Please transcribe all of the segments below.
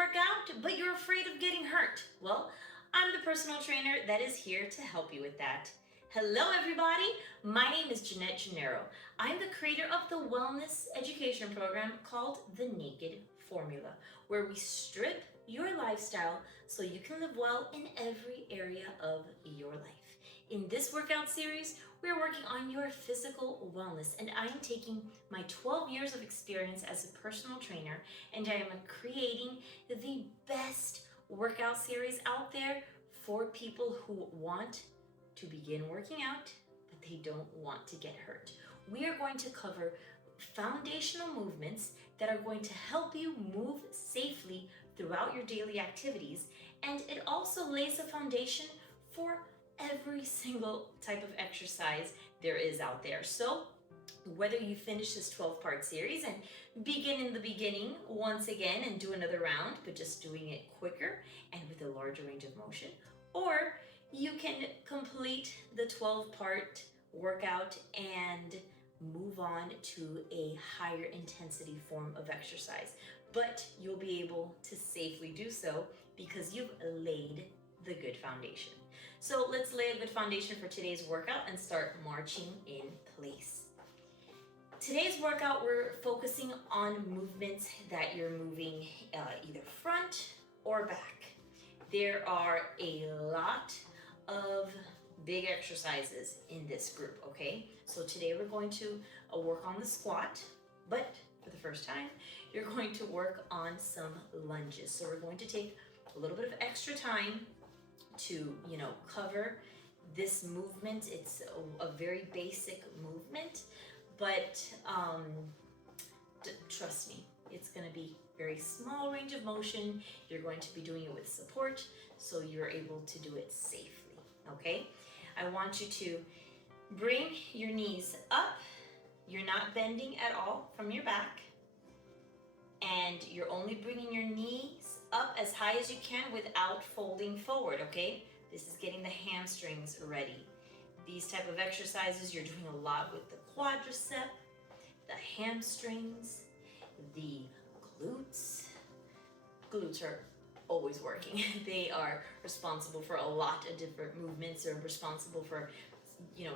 work out, but you're afraid of getting hurt? Well, I'm the personal trainer that is here to help you with that. Hello, everybody. My name is Jeanette Gennaro. I'm the creator of the wellness education program called The Naked Formula, where we strip your lifestyle so you can live well in every area of your life. In this workout series, we're working on your physical wellness, and I'm taking my 12 years of experience as a personal trainer, and I am creating the best workout series out there for people who want to begin working out, but they don't want to get hurt. We are going to cover foundational movements that are going to help you move safely throughout your daily activities, and it also lays a foundation for every single type of exercise there is out there. So whether you finish this 12-part series and begin in the beginning once again and do another round, but just doing it quicker and with a larger range of motion, or you can complete the 12-part workout and move on to a higher intensity form of exercise. But you'll be able to safely do so because you've laid the good foundation. So let's lay a good foundation for today's workout and start marching in place. Today's workout, we're focusing on movements that you're moving either front or back. There are a lot of big exercises in this group, okay? So today we're going to work on the squat, but for the first time, you're going to work on some lunges. So we're going to take a little bit of extra time to, cover this movement. It's a very basic movement, but trust me, it's going to be very small range of motion. You're going to be doing it with support, so you're able to do it safely, okay? I want you to bring your knees up. You're not bending at all from your back, and you're only bringing your knees up as high as you can without folding forward, okay? This is getting the hamstrings ready. These type of exercises, you're doing a lot with the quadricep, the hamstrings, the glutes. Glutes are always working. They are responsible for a lot of different movements. They're responsible for,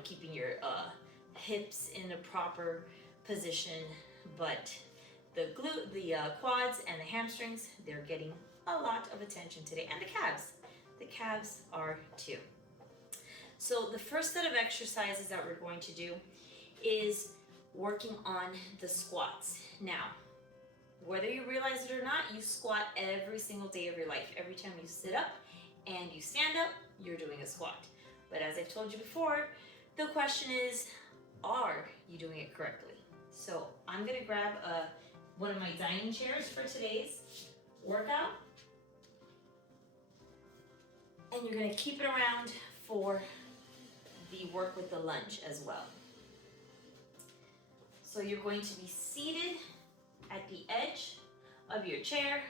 keeping your hips in a proper position, but the quads and the hamstrings, they're getting a lot of attention today, and the calves. The calves are too. So the first set of exercises that we're going to do is working on the squats. Now, whether you realize it or not, you squat every single day of your life. Every time you sit up and you stand up, you're doing a squat. But as I've told you before, the question is, are you doing it correctly? So I'm gonna grab one of my dining chairs for today's workout, and you're gonna keep it around for the work with the lunge as well. So you're going to be seated at the edge of your chair.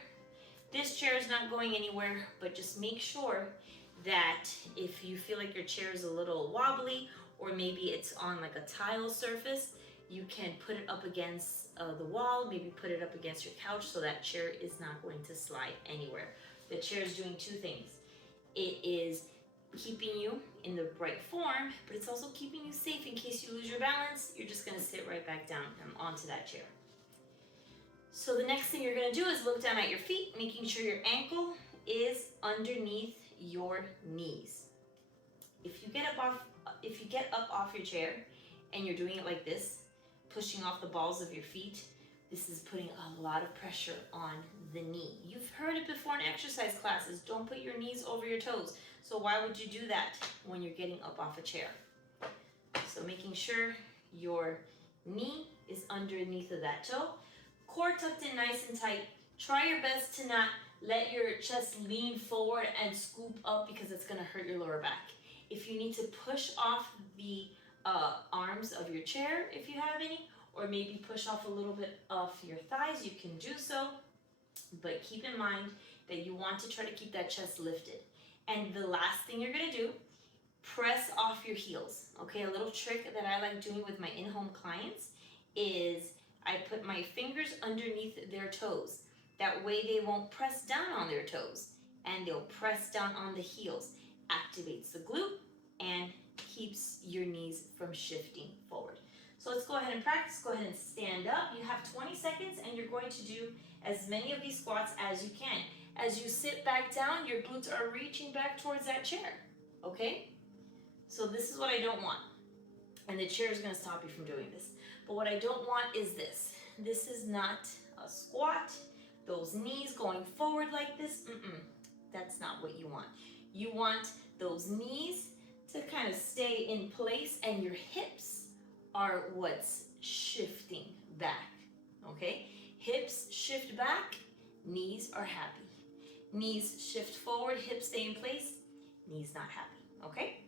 This chair is not going anywhere, but just make sure that if you feel like your chair is a little wobbly, or maybe it's on like a tile surface, you can put it up against the wall, maybe put it up against your couch so that chair is not going to slide anywhere. The chair is doing two things. It is keeping you in the right form, but it's also keeping you safe in case you lose your balance. You're just gonna sit right back down and onto that chair. So the next thing you're gonna do is look down at your feet, making sure your ankle is underneath your knees. If you get up off your chair and you're doing it like this, pushing off the balls of your feet, this is putting a lot of pressure on the knee. You've heard it before in exercise classes, don't put your knees over your toes. So why would you do that when you're getting up off a chair? So making sure your knee is underneath of that toe, core tucked in nice and tight. Try your best to not let your chest lean forward and scoop up because it's gonna hurt your lower back. If you need to push off the arms of your chair, if you have any, or maybe push off a little bit of your thighs, you can do so. But keep in mind that you want to try to keep that chest lifted. And the last thing you're gonna do, press off your heels. Okay, a little trick that I like doing with my in-home clients is I put my fingers underneath their toes. That way they won't press down on their toes and they'll press down on the heels. Activates the glute and keeps your knees from shifting forward. So let's go ahead and practice. Go ahead and stand up. You have 20 seconds and you're going to do as many of these squats as you can. As you sit back down, your glutes are reaching back towards that chair, okay? So this is what I don't want. And the chair is gonna stop you from doing this. But what I don't want is this. This is not a squat. Those knees going forward like this, that's not what you want. You want those knees to kind of stay in place and your hips are what's shifting back, okay? Hips shift back, knees are happy. Knees shift forward, hips stay in place, knees not happy, okay?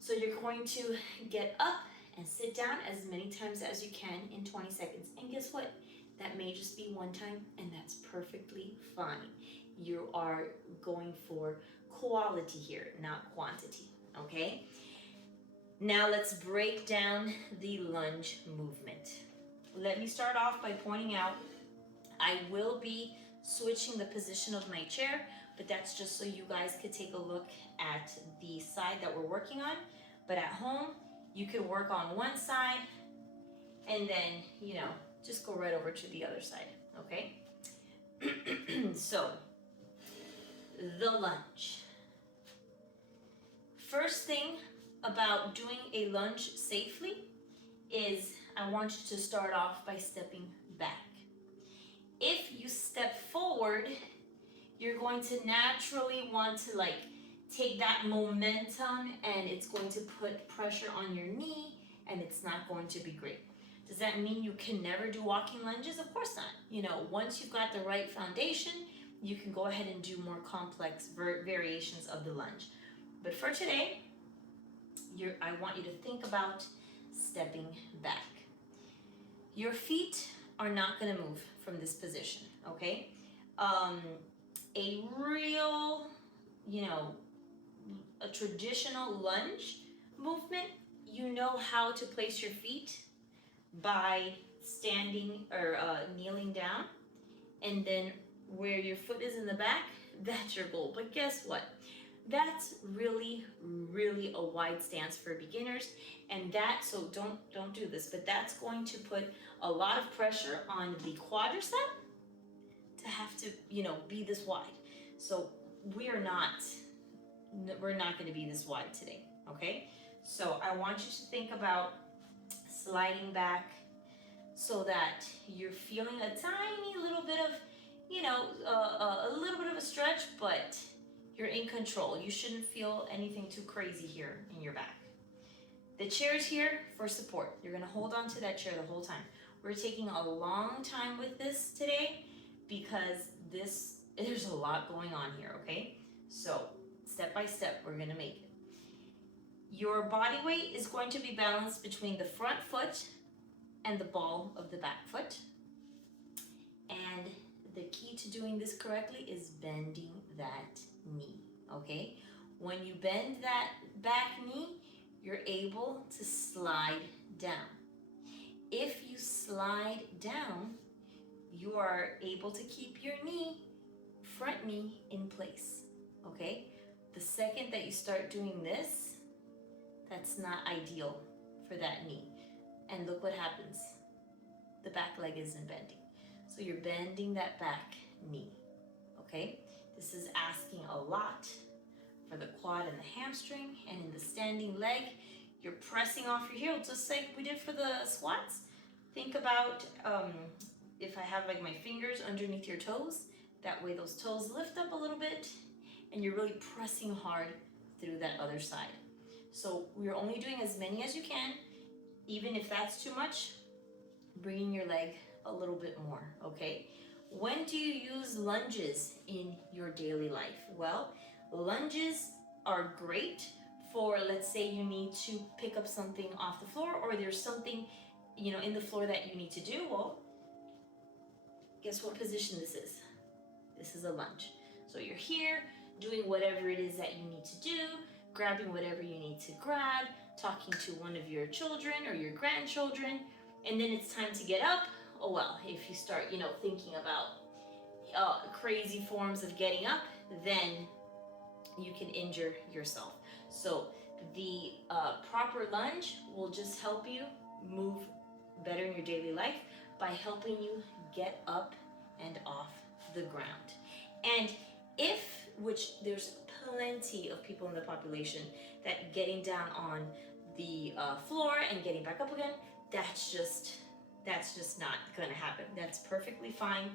So you're going to get up and sit down as many times as you can in 20 seconds. And guess what? That may just be one time and that's perfectly fine. You are going for quality here, not quantity, okay? Now let's break down the lunge movement. Let me start off by pointing out I will be switching the position of my chair, but that's just so you guys could take a look at the side that we're working on. But at home, you could work on one side and then, just go right over to the other side, okay? So, the lunge. First thing about doing a lunge safely is I want you to start off by stepping back. If you step forward, you're going to naturally want to take that momentum and it's going to put pressure on your knee and it's not going to be great. Does that mean you can never do walking lunges? Of course not. Once you've got the right foundation, you can go ahead and do more complex variations of the lunge. But for today, I want you to think about stepping back. Your feet are not going to move from this position, okay? A real, a traditional lunge movement, you know how to place your feet by standing or kneeling down, and then where your foot is in the back, that's your goal. But guess what? That's really, really a wide stance for beginners, and so don't do this, but that's going to put a lot of pressure on the quadricep to have to, be this wide. So we're not going to be this wide today, okay? So I want you to think about sliding back so that you're feeling a tiny little bit of, a little bit of a stretch, but you're in control. You shouldn't feel anything too crazy here in your back. The chair's here for support. You're gonna hold on to that chair the whole time. We're taking a long time with this today because there's a lot going on here, okay? So step by step, we're gonna make it. Your body weight is going to be balanced between the front foot and the ball of the back foot. And the key to doing this correctly is bending that knee, okay? When you bend that back knee, you're able to slide down. If you slide down, you are able to keep your front knee in place, okay? The second that you start doing this, that's not ideal for that knee. And look what happens. The back leg isn't bending. So you're bending that back knee, okay? This is asking a lot for the quad and the hamstring, and in the standing leg, you're pressing off your heel, just like we did for the squats. Think about if I have my fingers underneath your toes, that way those toes lift up a little bit, and you're really pressing hard through that other side. So we're only doing as many as you can. Even if that's too much, bringing your leg a little bit more, okay? When do you use lunges in your daily life? Well, lunges are great for, let's say you need to pick up something off the floor, or there's something, in the floor that you need to do. Well, guess what position this is? This is a lunge. So you're here doing whatever it is that you need to do, grabbing whatever you need to grab, talking to one of your children or your grandchildren, and then it's time to get up. Oh well, if you start, thinking about crazy forms of getting up, then you can injure yourself. So the proper lunge will just help you move better in your daily life by helping you get up and off the ground. And if, which there's plenty of people in the population that getting down on the floor and getting back up again, that's just not gonna happen. That's perfectly fine.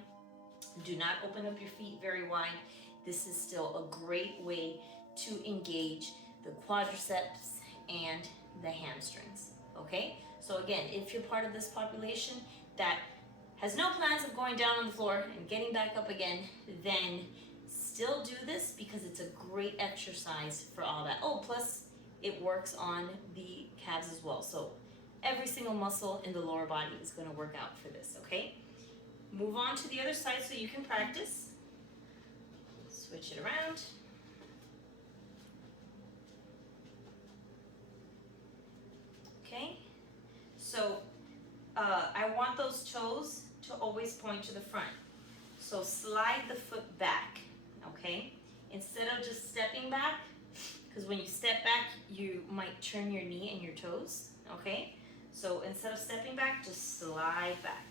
Do not open up your feet very wide. This is still a great way to engage the quadriceps and the hamstrings, okay? So again, if you're part of this population that has no plans of going down on the floor and getting back up again, then still do this because it's a great exercise for all that. Oh, plus it works on the calves as well. So every single muscle in the lower body is going to work out for this, okay? Move on to the other side so you can practice. Switch it around. Okay, so I want those toes to always point to the front. So slide the foot back, okay? Instead of just stepping back, because when you step back, you might turn your knee and your toes, okay? So instead of stepping back, just slide back.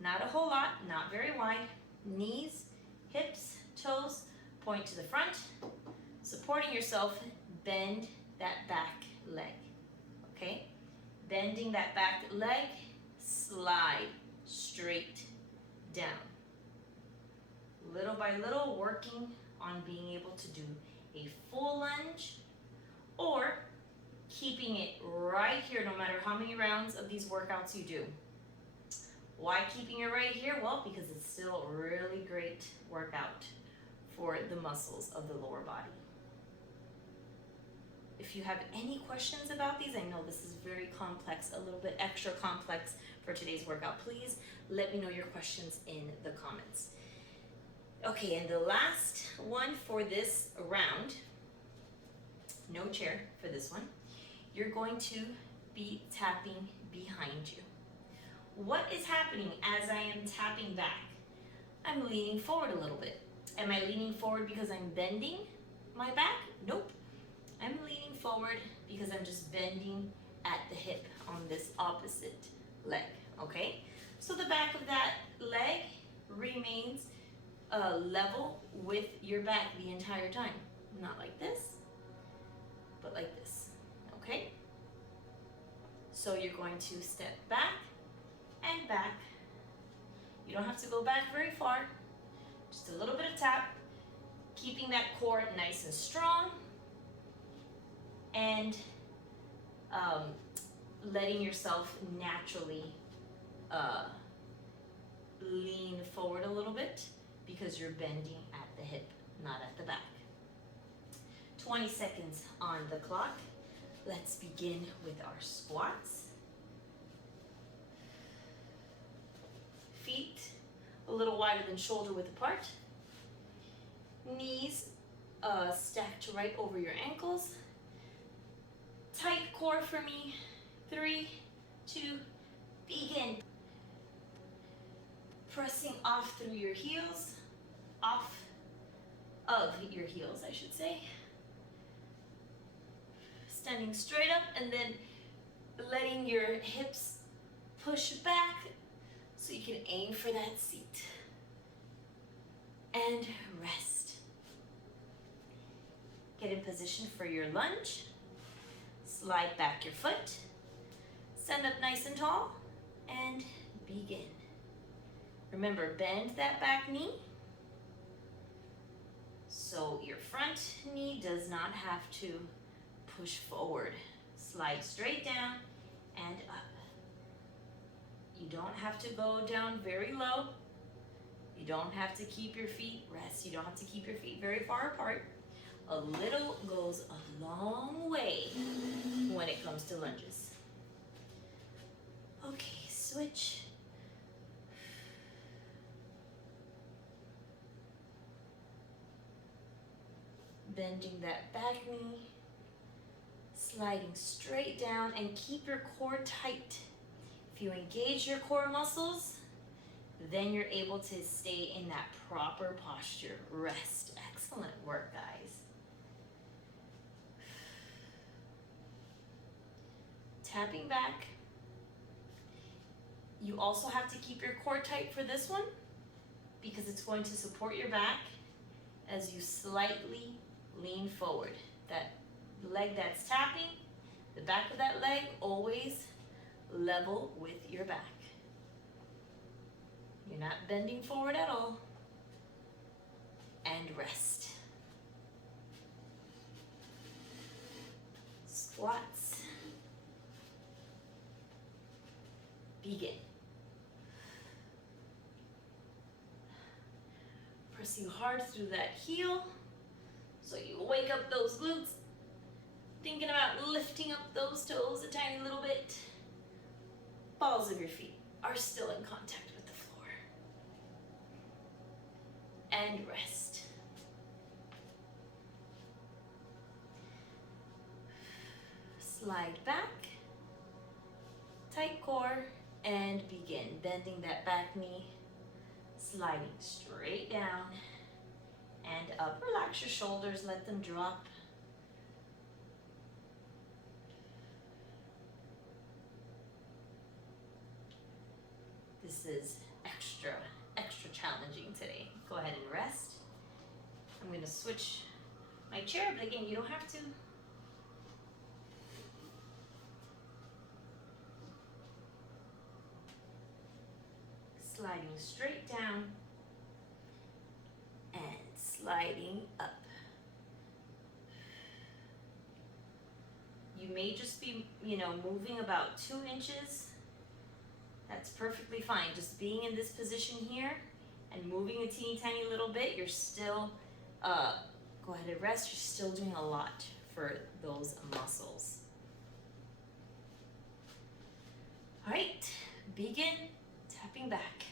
Not a whole lot, not very wide. Knees, hips, toes, point to the front. Supporting yourself, bend that back leg, okay? Bending that back leg, slide straight down. Little by little, working on being able to do a full lunge or keeping it right here no matter how many rounds of these workouts you do. Why keeping it right here? Well, because it's still a really great workout for the muscles of the lower body. If you have any questions about these, I know this is very complex, a little bit extra complex for today's workout. Please let me know your questions in the comments. Okay, and the last one for this round, no chair for this one, you're going to be tapping behind you. What is happening as I am tapping back? I'm leaning forward a little bit. Am I leaning forward because I'm bending my back? Nope. I'm leaning forward because I'm just bending at the hip on this opposite leg, okay? So the back of that leg remains level with your back the entire time. Not like this, but like this, okay? So you're going to step back and back. You don't have to go back very far. Just a little bit of tap, keeping that core nice and strong, and letting yourself naturally lean forward a little bit because you're bending at the hip, not at the back. 20 seconds on the clock. Let's begin with our squats. Feet a little wider than shoulder width apart. Knees stacked right over your ankles. Tight core for me. 3, 2, begin. Pressing off through your heels, off of your heels, I should say. Standing straight up and then letting your hips push back so you can aim for that seat. And rest. Get in position for your lunge. Slide back your foot. Stand up nice and tall and begin. Remember, bend that back knee so your front knee does not have to push forward. Slide straight down and up. You don't have to go down very low. You don't have to keep your feet rest. You don't have to keep your feet very far apart. A little goes a long way when it comes to lunges. Okay, switch. Bending that back knee, sliding straight down, and keep your core tight. If you engage your core muscles, then you're able to stay in that proper posture. Rest. Excellent work, guys. Tapping back. You also have to keep your core tight for this one because it's going to support your back as you slightly lean forward. That leg that's tapping, the back of that leg always level with your back. You're not bending forward at all. And rest. Squats. Begin. Pressing hard through that heel so you wake up those glutes. Thinking about lifting up those toes a tiny little bit. Balls of your feet are still in contact with the floor. And rest. Slide back. Tight core and begin. Bending that back knee. Sliding straight down and up. Relax your shoulders, let them drop. This is extra challenging today. Go ahead and rest. I'm going to switch my chair, but again, you don't have to. Sliding straight down and sliding up. You may just be, moving about 2 inches. That's perfectly fine. Just being in this position here and moving a teeny tiny little bit, you're still, go ahead and rest, you're still doing a lot for those muscles. All right, begin tapping back.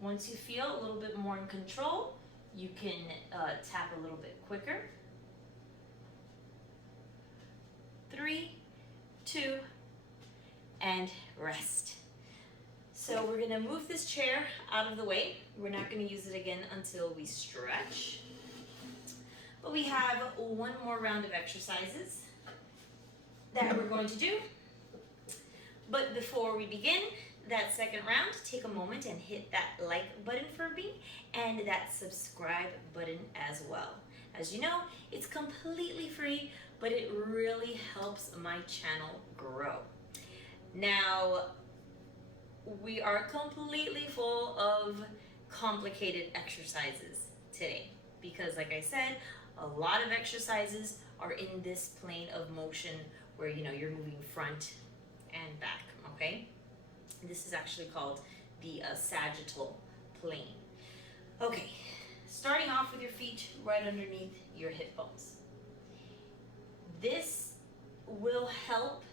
Once you feel a little bit more in control, you can tap a little bit quicker. 3, 2, and rest. So we're gonna move this chair out of the way. We're not gonna use it again until we stretch. But we have one more round of exercises that we're going to do. But before we begin that second round, take a moment and hit that like button for me and that subscribe button as well. As you know, it's completely free, but it really helps my channel grow. Now, we are completely full of complicated exercises today because, like I said, a lot of exercises are in this plane of motion where you're moving front and back, okay? This is actually called the sagittal plane. Okay, starting off with your feet right underneath your hip bones. This will help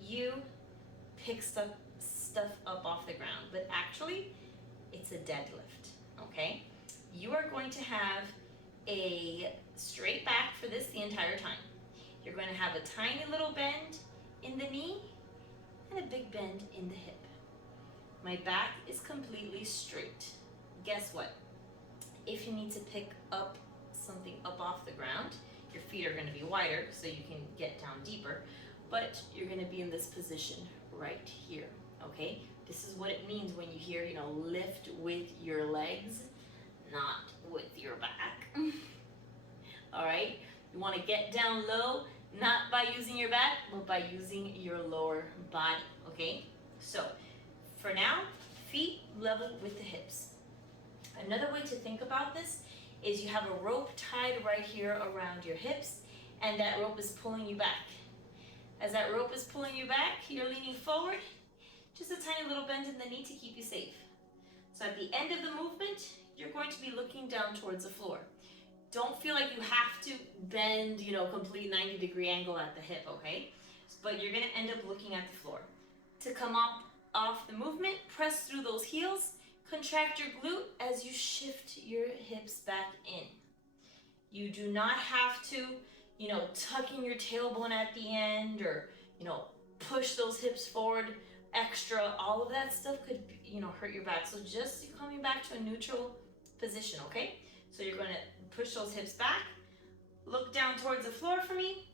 you pick stuff up off the ground, but actually it's a deadlift, okay? You are going to have a straight back for this the entire time. You're going to have a tiny little bend in the knee and a big bend in the hip. My back is completely straight. Guess what? If you need to pick up something up off the ground, your feet are going to be wider so you can get down deeper, but you're going to be in this position right here, okay? This is what it means when you hear, lift with your legs, not with your back. All right? You want to get down low, not by using your back, but by using your lower body, okay? So, for now, feet level with the hips. Another way to think about this is you have a rope tied right here around your hips, and that rope is pulling you back. As that rope is pulling you back, you're leaning forward, just a tiny little bend in the knee to keep you safe. So at the end of the movement, you're going to be looking down towards the floor. Don't feel like you have to bend, complete 90-degree angle at the hip, okay? But you're gonna end up looking at the floor. To come up off the movement, press through those heels, contract your glute as you shift your hips back in. You do not have to, tucking your tailbone at the end, or, push those hips forward extra. All of that stuff could, hurt your back. So just coming back to a neutral position, okay? So you're gonna push those hips back, look down towards the floor for me,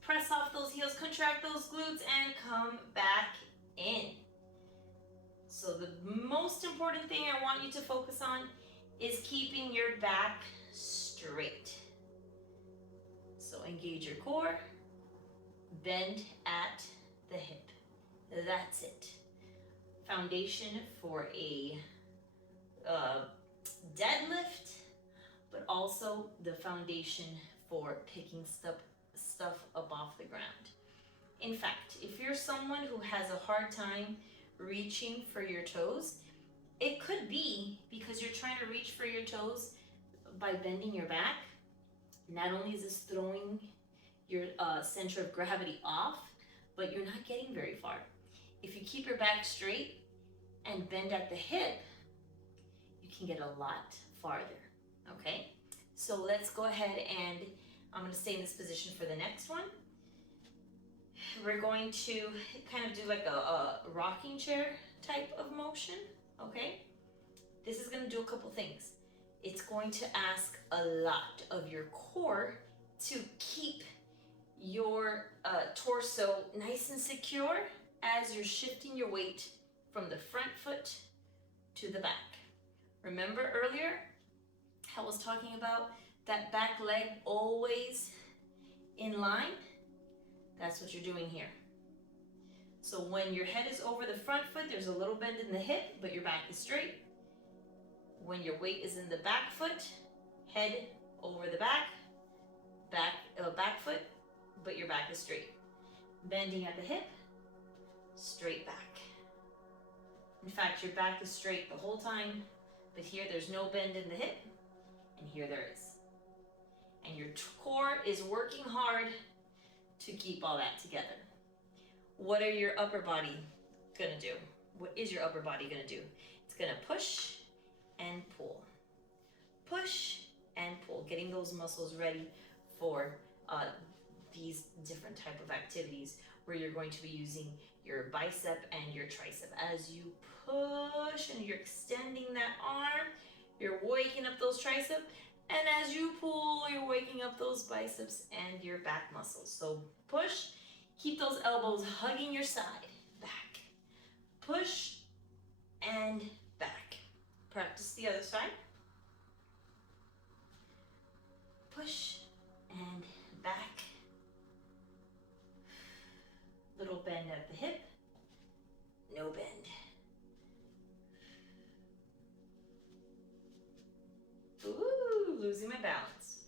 press off those heels, contract those glutes, and come back in. So the most important thing I want you to focus on is keeping your back straight. So engage your core, bend at the hip. That's it. Foundation for a deadlift, but also the foundation for picking stuff up off the ground. In fact, if you're someone who has a hard time reaching for your toes, it could be because you're trying to reach for your toes by bending your back. Not only is this throwing your center of gravity off, but you're not getting very far. If you keep your back straight and bend at the hip, you can get a lot farther, okay? So let's go ahead, and I'm gonna stay in this position for the next one. We're going to kind of do like a rocking chair type of motion, okay? This is gonna do a couple things. It's going to ask a lot of your core to keep your torso nice and secure as you're shifting your weight from the front foot to the back. Remember earlier, I was talking about that back leg always in line? That's what you're doing here. So when your head is over the front foot, there's a little bend in the hip, but your back is straight. When your weight is in the back foot, head over the back foot, but your back is straight. Bending at the hip, straight back. In fact, your back is straight the whole time, but here there's no bend in the hip, and here there is. And your core is working hard to keep all that together. What are your upper body gonna do? What is your upper body gonna do? It's gonna push and pull. Push and pull, getting those muscles ready for these different type of activities where you're going to be using your bicep and your tricep. As you push and you're extending that arm, you're waking up those tricep, and as you pull, you're waking up those biceps and your back muscles. So push, keep those elbows hugging your side, back. Push and back. Practice the other side. Push and back. Little bend at the hip, no bend. Ooh, losing my balance.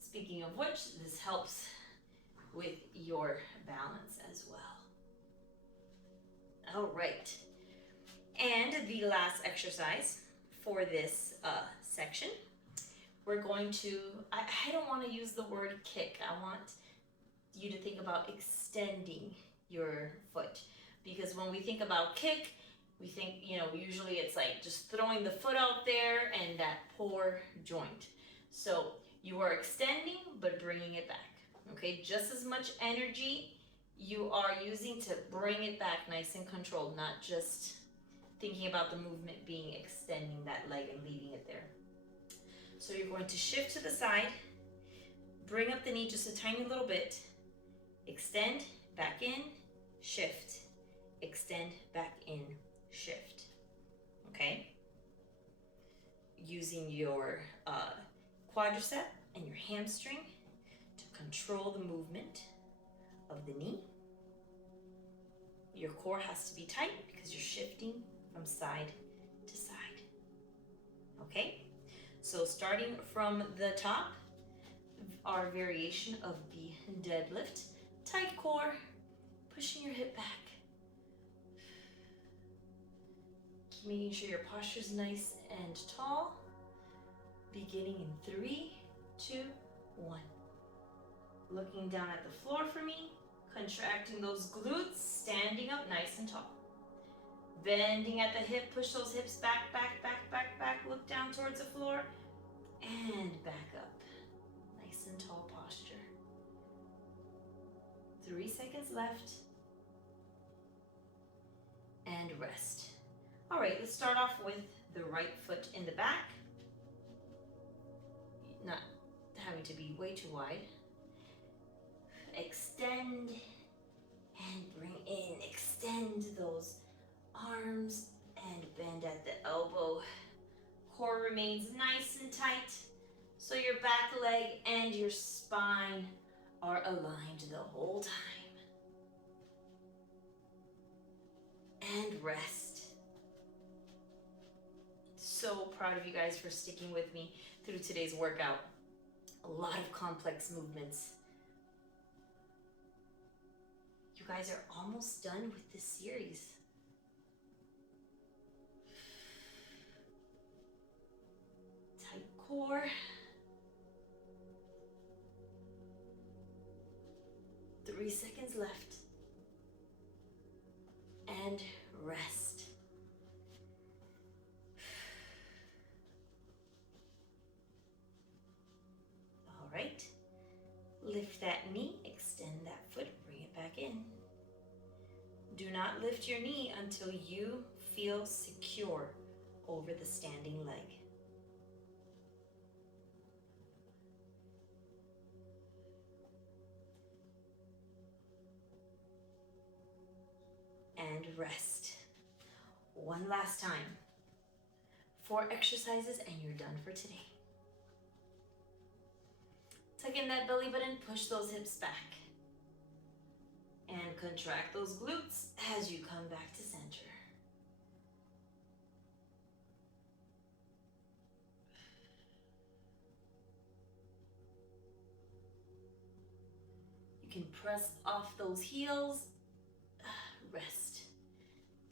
Speaking of which, this helps with your balance as well. All right. And the last exercise for this section, we're going to, I don't want to use the word kick. I want you to think about extending your foot. Because when we think about kick, we think, usually it's like just throwing the foot out there and that poor joint. So you are extending, but bringing it back. Okay, just as much energy you are using to bring it back nice and controlled, not just thinking about the movement being extending that leg and leaving it there. So you're going to shift to the side, bring up the knee just a tiny little bit, extend, back in, shift, extend, back in, shift, okay? Using your quadricep and your hamstring to control the movement of the knee. Your core has to be tight because you're shifting from side to side, okay? So starting from the top, our variation of the deadlift, tight core, pushing your hip back. Keep making sure your posture is nice and tall. Beginning in 3, 2, 1. Looking down at the floor for me, contracting those glutes, standing up nice and tall. Bending at the hip, push those hips back, back, back, back, back. Look down towards the floor and back up. Nice and tall posture. 3 seconds left. And rest. All right, let's start off with the right foot in the back. Not having to be way too wide. Extend and bring in. Extend those arms and bend at the elbow. Core remains nice and tight, so your back leg and your spine are aligned the whole time. And rest. So proud of you guys for sticking with me through today's workout. A lot of complex movements. You guys are almost done with this series. Tight core. 3 seconds left. And rest. All right. Lift that knee, extend that foot, bring it back in. Do not lift your knee until you feel secure over the standing leg. And rest. One last time. 4 exercises and you're done for today. Tuck in that belly button, push those hips back. And contract those glutes as you come back to center. You can press off those heels. Rest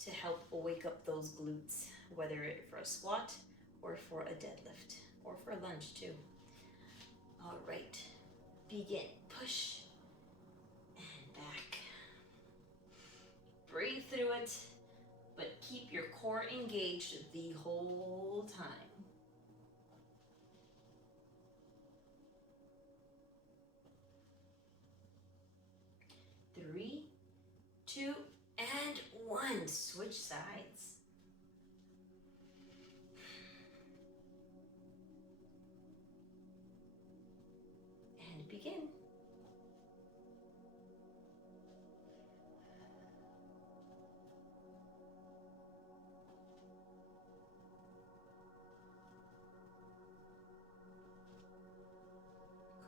to help wake up those glutes, whether it's for a squat or for a deadlift or for a lunge too. All right, begin. Push and back. Breathe through it, but keep your core engaged the whole time. Three, 2, and 1. Switch sides. And begin.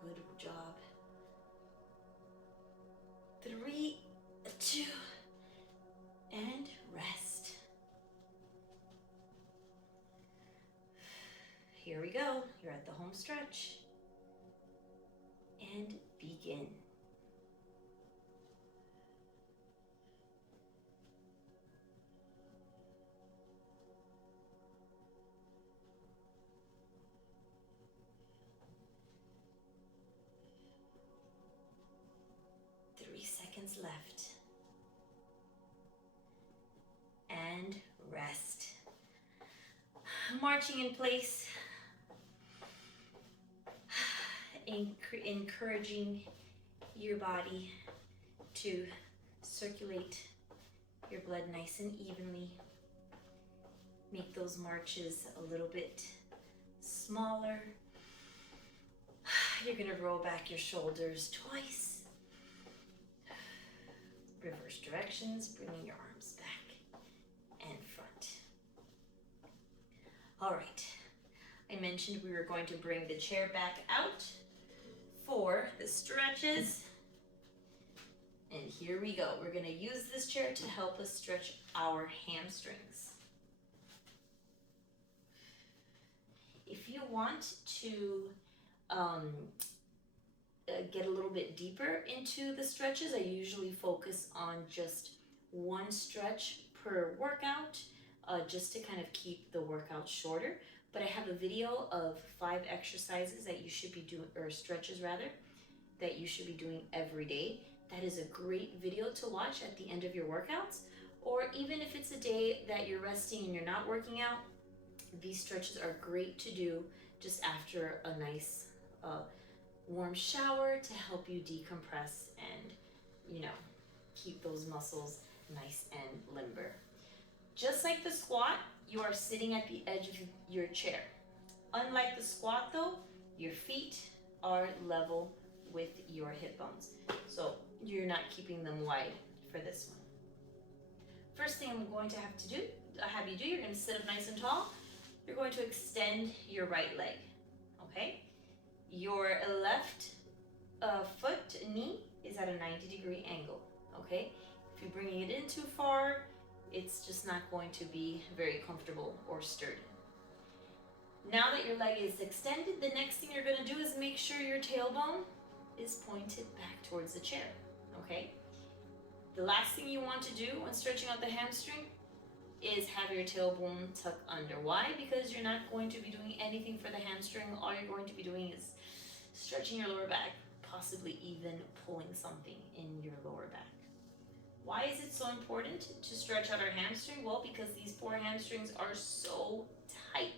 Good job. 3, 2, and rest. Here we go. You're at the home stretch. And begin. Left. And rest. Marching in place. Encouraging your body to circulate your blood nice and evenly. Make those marches a little bit smaller. You're going to roll back your shoulders twice. Reverse directions, bringing your arms back and front. All right, I mentioned we were going to bring the chair back out for the stretches. And here we go. We're gonna use this chair to help us stretch our hamstrings. If you want to get a little bit deeper into the stretches, I usually focus on just one stretch per workout, just to kind of keep the workout shorter. But I have a video of 5 exercises that you should be doing, or stretches rather, that you should be doing every day. That is a great video to watch at the end of your workouts, or even if it's a day that you're resting and you're not working out, these stretches are great to do just after a nice warm shower to help you decompress and you know, keep those muscles nice and limber. Just like the squat, you are sitting at the edge of your chair. Unlike the squat though, your feet are level with your hip bones. So you're not keeping them wide for this one. First thing I'm going to have you do, you're going to sit up nice and tall. You're going to extend your right leg, okay? Your left foot, knee, is at a 90-degree angle, okay? If you're bringing it in too far, it's just not going to be very comfortable or sturdy. Now that your leg is extended, the next thing you're going to do is make sure your tailbone is pointed back towards the chair, okay? The last thing you want to do when stretching out the hamstring is have your tailbone tuck under. Why? Because you're not going to be doing anything for the hamstring. All you're going to be doing is stretching your lower back, possibly even pulling something in your lower back. Why is it so important to stretch out our hamstring? Well, because these poor hamstrings are so tight.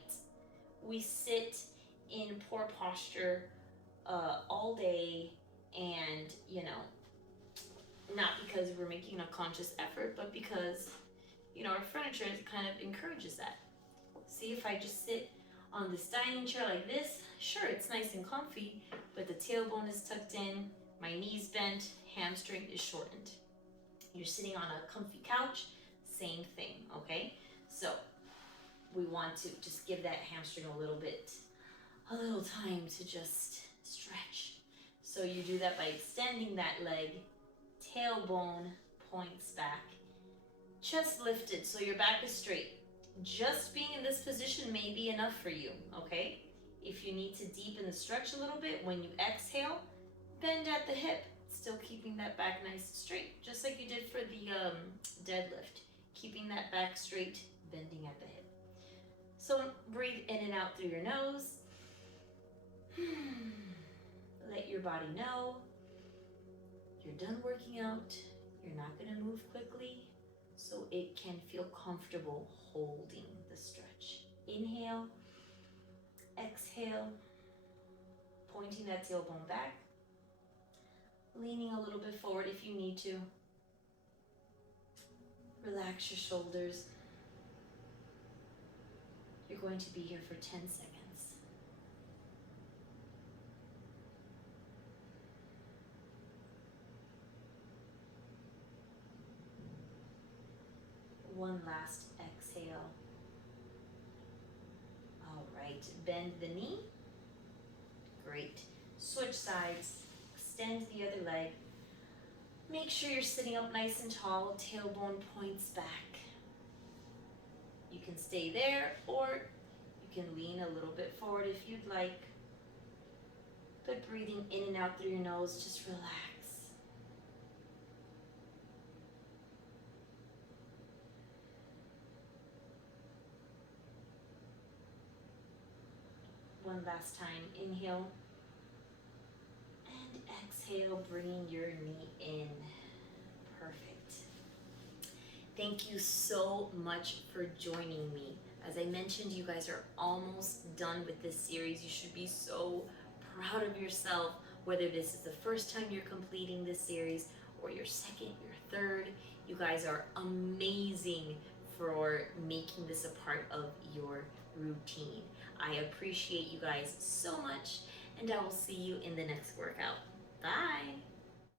We sit in poor posture all day, and not because we're making a conscious effort, but because our furniture kind of encourages that. See, if I just sit on this dining chair like this, sure, it's nice and comfy, but the tailbone is tucked in, my knees bent, hamstring is shortened. You're sitting on a comfy couch, same thing, okay? So we want to just give that hamstring a little time to just stretch. So you do that by extending that leg, tailbone points back, chest lifted so your back is straight. Just being in this position may be enough for you, okay? If you need to deepen the stretch a little bit, when you exhale, bend at the hip, still keeping that back nice and straight, just like you did for the deadlift, keeping that back straight, bending at the hip. So breathe in and out through your nose. Let your body know you're done working out. You're not going to move quickly, so it can feel comfortable holding the stretch. Inhale, exhale, pointing that tailbone back, leaning a little bit forward if you need to. Relax your shoulders. You're going to be here for 10 seconds. One last exhale. All right, bend the knee. Great. Switch sides, extend the other leg. Make sure you're sitting up nice and tall, tailbone points back. You can stay there, or you can lean a little bit forward if you'd like. But breathing in and out through your nose, just relax. One last time, inhale and exhale, bringing your knee in. Perfect. Thank you so much for joining me. As I mentioned, you guys are almost done with this series. You should be so proud of yourself, whether this is the first time you're completing this series or your second, your third. You guys are amazing for making this a part of your routine. I appreciate you guys so much, and I will see you in the next workout. Bye.